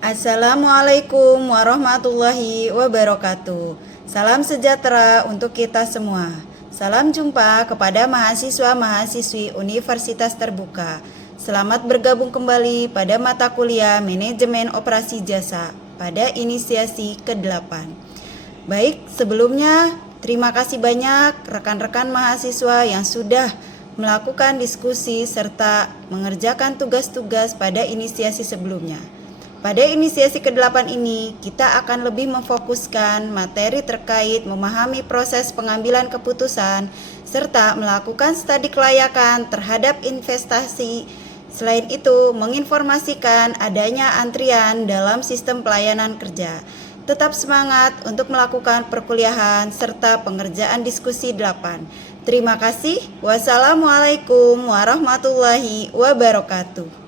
Assalamualaikum warahmatullahi wabarakatuh. Salam sejahtera untuk kita semua. Salam jumpa kepada mahasiswa-mahasiswi Universitas Terbuka. Selamat bergabung kembali pada mata kuliah Manajemen Operasi Jasa pada inisiasi ke-8. Baik, sebelumnya terima kasih banyak rekan-rekan mahasiswa yang sudah melakukan diskusi serta mengerjakan tugas-tugas pada inisiasi sebelumnya. Pada inisiasi ke-8 ini, kita akan lebih memfokuskan materi terkait memahami proses pengambilan keputusan serta melakukan studi kelayakan terhadap investasi. Selain itu, menginformasikan adanya antrian dalam sistem pelayanan kerja. Tetap semangat untuk melakukan perkuliahan serta pengerjaan diskusi 8. Terima kasih. Wassalamualaikum warahmatullahi wabarakatuh.